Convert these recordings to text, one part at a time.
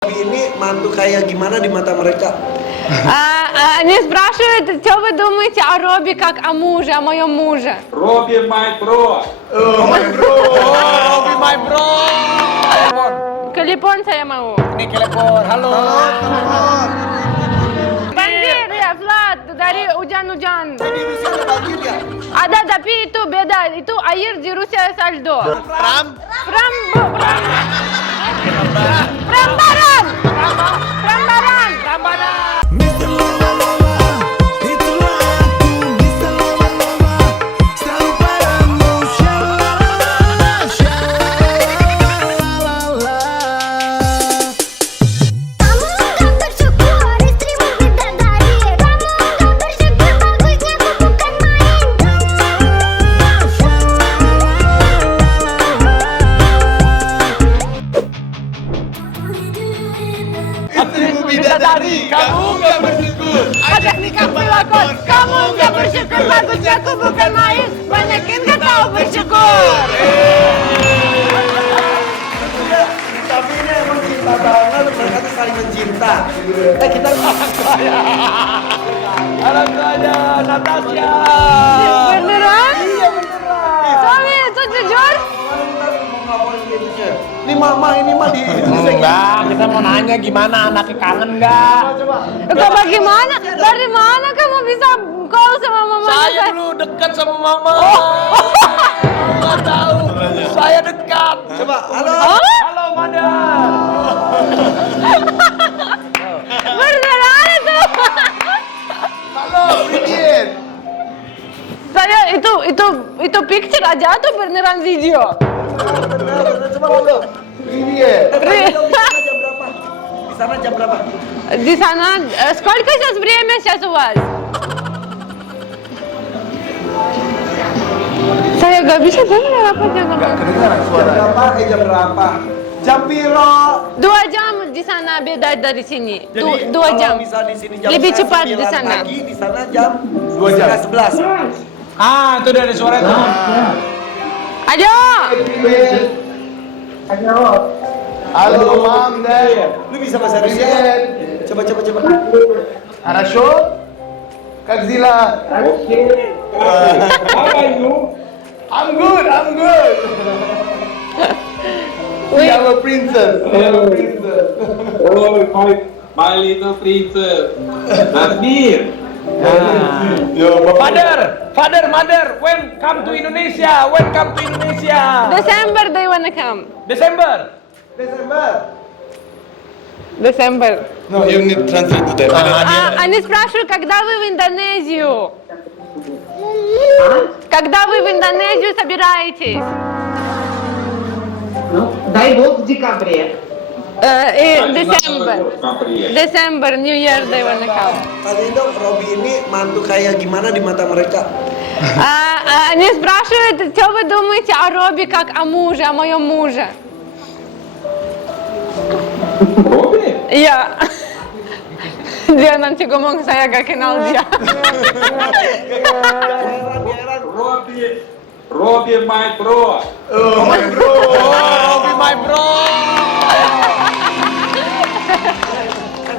Ini mantu kayak gimana di mata mereka? Не спрашивают, что вы думаете о Робби как о муже, о моем муже? Робби май бро. Robby my bro. Telepon saya mau. Ini telepon. Halo. Banjir ya, flood dari hujan-hujan. Di Rusia ada banjir ya? Ada tapi itu beda. Itu air di Rusia saldo. Pram. Prambaran. Bidadari, kamu gak bersyukur. Ajak nikah pilakon, kamu gak bersyukur. Bagusnya aku bukan main, banyakin gak tahu bersyukur. Tapi ini emang cinta banget, mereka tuh saling mencinta. Kita Anak saya, Natasha. Beneran? iya beneran. Suami itu jujur? Mau ngapain gitu sih? Ini mama ini mah di Enggak, kita mau nanya gimana anaknya kangen nggak? Kok bagaimana? Dari mana kamu bisa call sama mama? Saya dulu dekat sama mama. Nggak tahu. Saya dekat. Coba, halo. Halo, Madar. Beneran itu? Halo, Bridget. Saya itu picture aja atau beneran video? Beneran, coba halo. Bridget. Di sana jam berapa? Di sana, сколько сейчас время сейчас у вас? Saya gak bisa dengar apa dia ngomong. Kedengaran Jam berapa? Jam piro? 2 jam di sana beda dari sini. Jadi, 2 jam. kalau misal di sini jam Lebih setengah cepat di 9 sana. Pagi, di sana jam 2 jam. 11. Ah, itu dari suara itu. Ayo. Halo, Mam, Dad. Lu bisa bahasa Rusia nggak? Coba. Хорошо? Как дела? How are you? I'm good. Wait. I'm a princess. Oh, my little princess. Nasir. Father, mother, when come to Indonesia? December they wanna come. Desember. December. No, you need translate to them. Они спрашивают, когда вы в Индонезию? Когда вы в Индонезию собираетесь? Ну, дай бог в декабре. December, New Year they wanna come. Kalian dong, Robby ini mantu kayak gimana di mata mereka? Они спрашивают, что вы думаете о Робби как о муже, о моем муже? Робби? Я. Dia nanti ngomong saya gak kenal dia. Робби май бро. Robby my bro.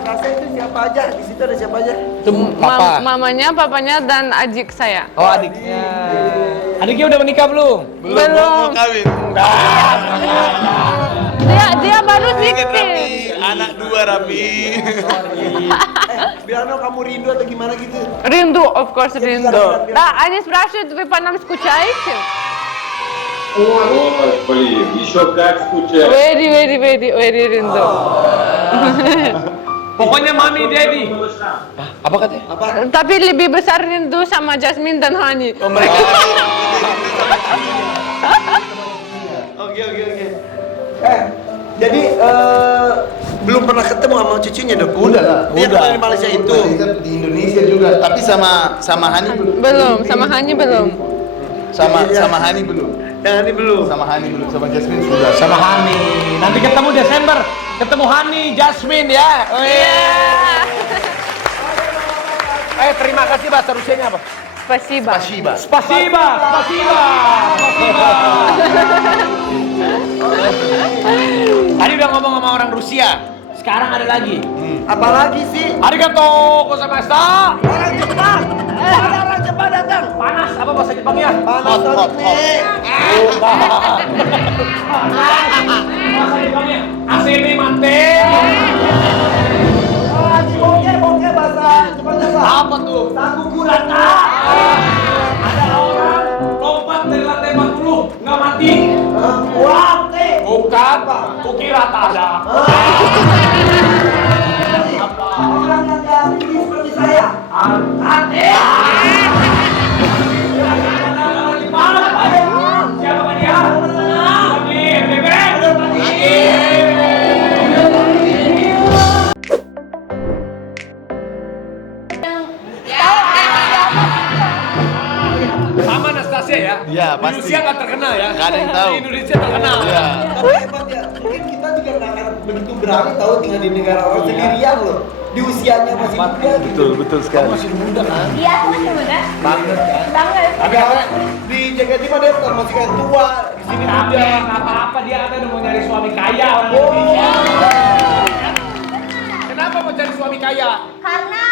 Rasa itu siapa aja? Di situ ada siapa aja? Itu papa. Mamanya, papanya, dan adik saya. Oh, adiknya. Adiknya udah menikah belum? Belum. Kawin. Dia baru 16. Anak 2 Rabi. Biar kamu rindu atau gimana gitu? Rindu, of course, rindu. Да, они спрашивают, вы по нам скучаете? Ой, блин, еще как скучаю. Very rindu. Pokoknya mami, daddy. Apa katanya? Tapi lebih besar rindu sama Jasmine dan Hani. Oh, mereka. Oke. Jadi belum pernah ketemu sama cucunya dong? Udah lah. Dia pernah di Malaysia itu. Di Indonesia juga, tapi sama Hani belum. Belum, sama Hani belum. Sama Hani belum. Yang ini belum. Sama Hani belum, sama Jasmine sudah. Sama Hani. Nanti ketemu Desember. Ketemu Hani, Jasmine ya. Oh iya. Terima kasih bahasa Rusianya apa? Спасибо. Spasiba. Tadi udah ngomong sama orang Rusia. sekarang ada lagi. Apalagi sih? Arigato gozaimashita. Orang Jepang. Ada orang Jepang datang. Panas apa bahasa Jepangnya? Panas Hot. nih. Bahasa Jepangnya aseme mate. Bongke bahasa Jepang apa? Apa tuh? Taku kurata. Ada orang lompat dari lantai 40 nggak mati. Wah, teh. Bukan, kukira tak ada. Orang yang tinggi seperti saya. Ate. Siapa dia? Pagi, bebek. Sama Anastasia ya? Iya, Di pasti. Rusia nggak terkenal ya? Nggak ada yang tahu. Di Indonesia terkenal. Iya. Tapi hebat ya. Mungkin kita juga nggak akan begitu berani tahu tinggal di negara orang sendirian loh. Di usianya masih muda gitu. Betul sekali. Masih muda kan? Iya, aku masih muda. Banget kan? Banget. Ada di Jakarta mah dia masih kayak tua. Di sini Tapi muda. nggak apa-apa dia ada mau nyari suami kaya orang Indonesia. Kenapa mau cari suami kaya? Karena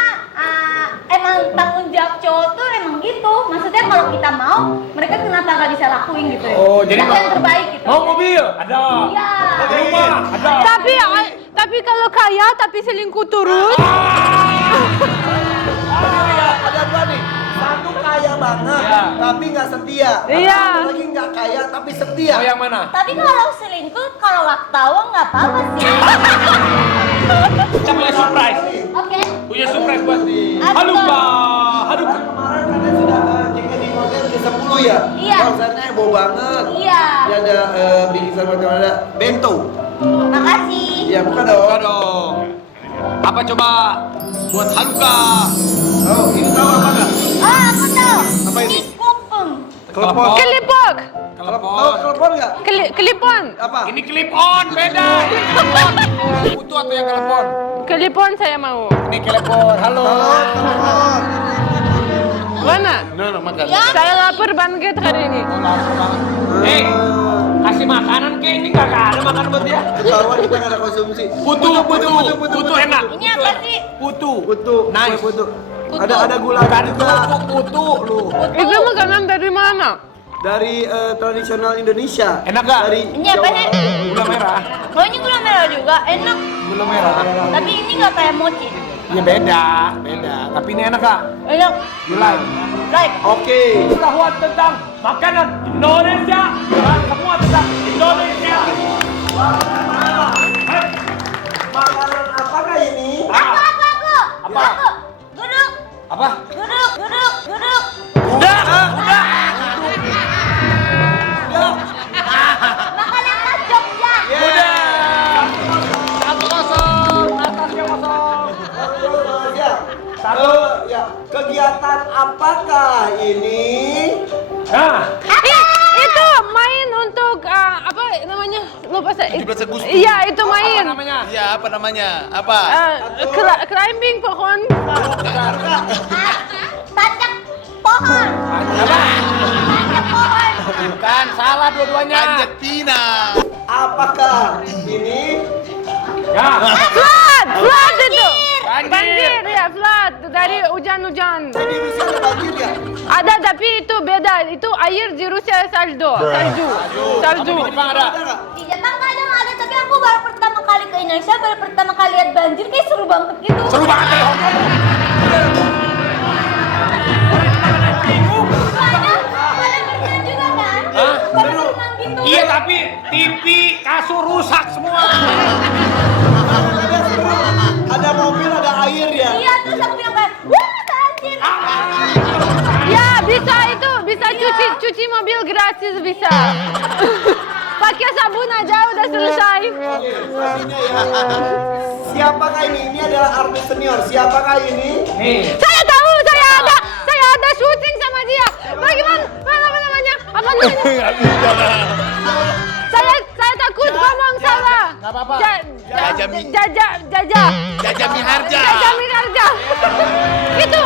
emang tanggung jawab cowok tuh emang gitu. Maksudnya kalau kita mau, mereka kenapa nggak bisa lakuin gitu ya? Oh, jadi Kita yang terbaik gitu. Mau mobil? Ada. Iya. Rumah? Ada. Tapi kalau kaya tapi selingkuh terus, Ada dua nih. Satu kaya banget, Iya. tapi nggak setia. Iya. Satu lagi nggak kaya tapi setia. Mau yang mana? Tapi kalau selingkuh, kalau waktawan nggak apa-apa sih. Kita punya surprise. Oke. Punya surprise buat Apa Haruka. Haruka. Kemarin kalian sudah jika di konten ke 10 ya. Iya. Konsernya heboh banget. Iya. Dia ada bingkisan macam ada bento. Makasih. Ya bukan dong. Buka dong. Apa coba buat Haruka? Oh, ini tahu apa nggak? Oh, aku tahu. Apa ini? Kupung. Telepon. kelipok, Tahu Telepon. telepon nggak? kelipon, Apa? Ini clip on, beda. Butuh atau yang telepon? kelipon saya mau. Ini telepon. Halo. Telepon. Mana? No, makan. Ya. Saya lapar banget hari ini. Hei, kasih makanan ke ini nggak ada makanan buat dia. Ketahuan kita nggak ada konsumsi. Putu enak. Ini apa sih? Putu. Putu. Nice. Putu. Putu. Ada gula Bukan juga. putu lu. Itu makanan dari mana? Dari tradisional Indonesia. Enak nggak? Dari Ini apa sih? Gula merah. Oh, ini gula merah juga. Enak. Gula merah. Tapi ini nggak kayak mochi. Ya beda. Tapi ini enak kak. Enak. You like? Like. Oke. Pengetahuan tentang makanan Indonesia dan semua tentang Indonesia. Makanan apakah ini? Aku. Apa? Aku. Duduk. Apa? Duduk. Udah. Makanan khas Jogja. Udah. 1-0. Atasnya kosong. Ya. Satu. Ya. Kegiatan apakah ini? Nah, Itu main untuk apa namanya? Lupa saya. 17 Agustus. Iya, itu apa main. namanya? Iya, apa namanya? Apa? Climbing pohon. Tancap pohon. Apa? Tancap pohon. Bukan, salah dua-duanya. Panjat pinang. Apakah ini? Ya. Flood itu. Banjir. Banjir ya, flood dari hujan-hujan. Di Rusia ada banjir ya? Ada tapi itu beda. Itu air di Rusia salju. Di Jepang ada. Ada nggak? Di Jepang kadang ada, tapi aku baru pertama kali ke Indonesia, baru pertama kali lihat banjir, kayak seru banget gitu. Seru banget deh. Ada berenang juga kan? Hah? Pada berenang gitu. Iya tapi TV, kasur rusak semua. Ada mobil, ada air ya? Iya, terus aku bilang kayak, wah banjir. Ya bisa itu, bisa cuci mobil gratis bisa. Pakai sabun aja udah selesai. Selanjutnya ya. Siapakah ini? Ini adalah artis senior. Siapakah ini? Nih. Saya tahu, saya ada syuting sama dia. Bagaimana? Apa namanya? Apa namanya? Saya takut ngomong salah. Nggak apa-apa. Jaja Jaja Miharja. Itu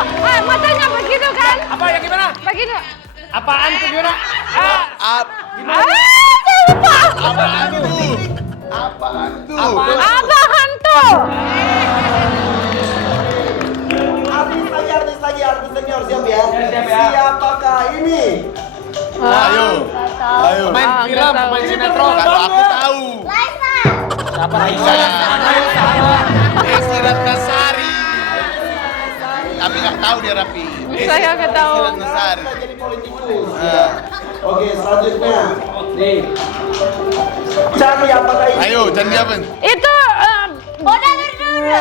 matanya begitu kan? Apa yang gimana? Begitu. Apaan tuh gimana? Saya lupa. Apaan tuh? Apaan tuh? Apaan? Apa hantu? Artis senior siap ya. Siapakah ini? Ayo. Ayo. Main film, main sinetron. Kalau aku tahu. Laisa. Siapa? Desi Ratnasari. Tapi nggak tahu dia Rapi. Saya nggak tahu. Desi Ratnasari. Kita jadi politikus. Oke, selanjutnya. Cari apakah ini? Ayo, jangan apa? Itu Udah dulu.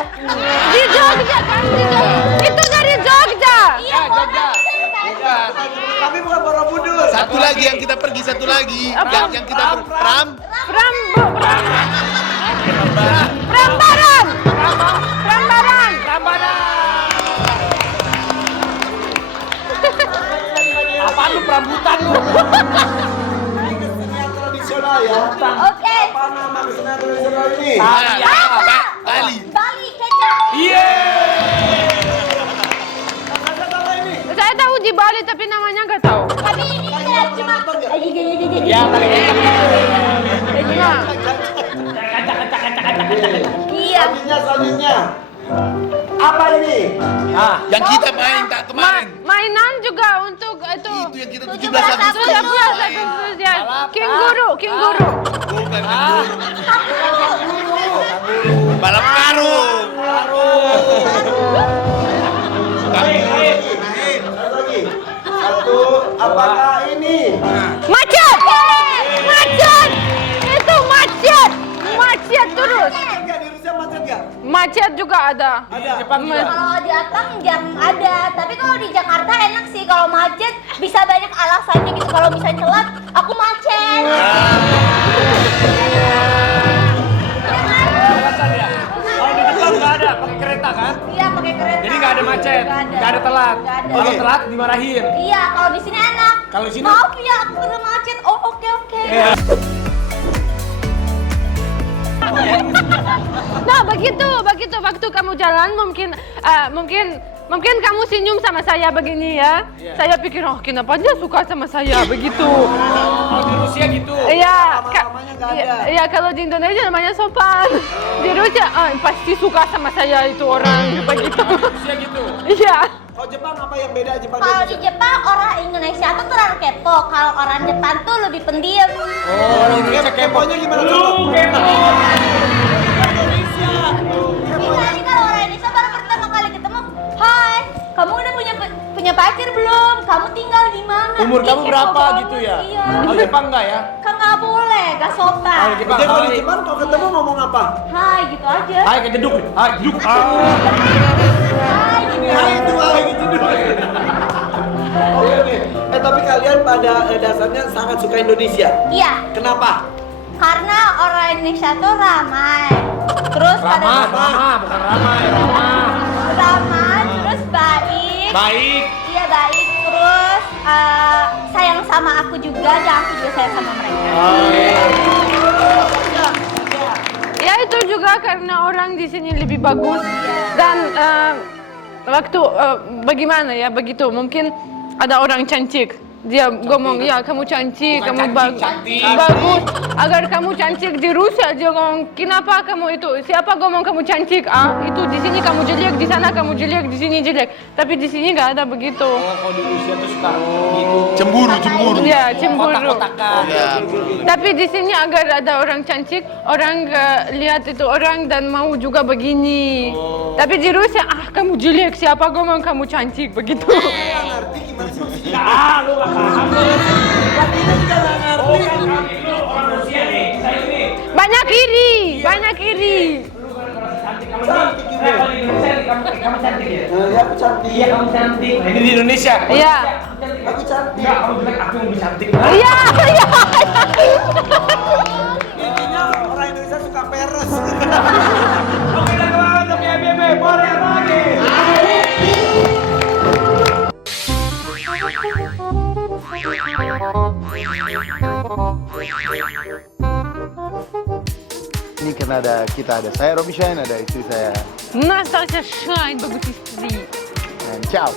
di Jogja kan? Itu dari Jogja. Iya, Jogja. Tapi bukan Borobudur. Satu lagi yang kita pergi, satu lagi. Yang kita Pram. Prambaran. Apaan lu perambutan lu? Ini kesenian tradisional ya. Oke. Apa nama kesenian tradisional ini? Bali. Bali kecap. Iya. Saya tahu di Bali tapi namanya nggak tahu. Tapi ini kayak cuma Ya, tadi Iya. Selanjutnya. Apa ini? Yang kita main tak kemarin. Mainan juga untuk itu. Itu yang kita 17 17 Agustus. 17 Agustus ya. Kenguru. Bukan balap karung. Satu, apakah ini? Macet. Itu macet terus. Enggak, di Rusia macet nggak? Macet juga ada. Kalau di Atang jarang ada, tapi kalau di Jakarta enak sih kalau macet bisa banyak alasannya gitu. Kalau misalnya telat, aku macet. alasan ya. Kalau di Jepang nggak ada, pakai kereta kan? Iya, pakai kereta. Jadi nggak ada macet, nggak ada telat. Nggak ada. Kalau telat dimarahin. Iya, kalau di sini enak. Kalau di sini? Maaf ya, aku kena macet. Oh, oke. Nah, begitu waktu kamu jalan mungkin kamu senyum sama saya begini ya. Saya pikir, oh kenapa dia suka sama saya begitu. Kalau di Rusia gitu. Iya, Lama-lamanya nggak ada. iya kalau di Indonesia namanya sopan. Di Rusia pasti suka sama saya itu orang begitu. Rusia gitu. Iya. Kalau Jepang apa yang beda Jepang? Kalau di Jepang orang Indonesia tuh terlalu kepo. Kalau orang Jepang tuh lebih pendiam. Oh, Indonesia Keponya gimana dulu? Misalnya kalau orang Indonesia baru pertama kali ketemu, hai, kamu udah punya pacar belum? Kamu tinggal di mana? Umur Ih, kamu kepo berapa banget. gitu ya? Iya. Kalau Jepang enggak ya? Kan nggak boleh, nggak sopan. Kalau Jepang, Jadi kalau di Jepang kalau ketemu ngomong apa? Hai, gitu aja. Hai, keduduk. Hai, duduk. Hai, gitu. Gitu dulu. Oke. Tapi kalian pada dasarnya sangat suka Indonesia. Iya, Kenapa? karena orang Indonesia tuh ramai. Terus Ramah, bukan ramai, ramah. ramai, terus baik. Baik. Iya baik, terus sayang sama aku juga, dan aku juga sayang sama mereka. Ya itu juga karena orang di sini lebih bagus dan waktu bagaimana ya begitu mungkin ada orang cantik dia ngomong ya kamu cantik, Bukan kamu cantik. bagus. Agar kamu cantik di Rusia dia ngomong kenapa kamu itu siapa ngomong kamu cantik itu di sini kamu jelek, di sana kamu jelek, di sini jelek. Tapi di sini nggak ada begitu. Oh, kalau di Rusia tuh suka gitu. Cemburu. Ya cemburu. Kotak-kotakan. Ya. Tapi di sini agar ada orang cantik, orang lihat itu orang dan mau juga begini. Tapi di Rusia, kamu jelek, siapa ngomong kamu cantik begitu. Ngerti gimana sih maksudnya? Ah, lu nggak paham. Kita juga nggak ngerti. Lu orang Rusia nih, saya ini. Banyak iri. Cantik juga. Kalau di Indonesia kamu cantik ya? Ya aku cantik. Iya, kamu cantik. Nah, ini di Indonesia. Iya. Aku cantik. Enggak, kamu jelek, aku yang lebih cantik. Iya. Intinya orang Indonesia suka peres. Oke, kita kemana tapi ABB? Boleh lagi. Ini karena kita ada saya Robi Shine, ada istri saya. Nastasia Shine, bagus istri. And ciao.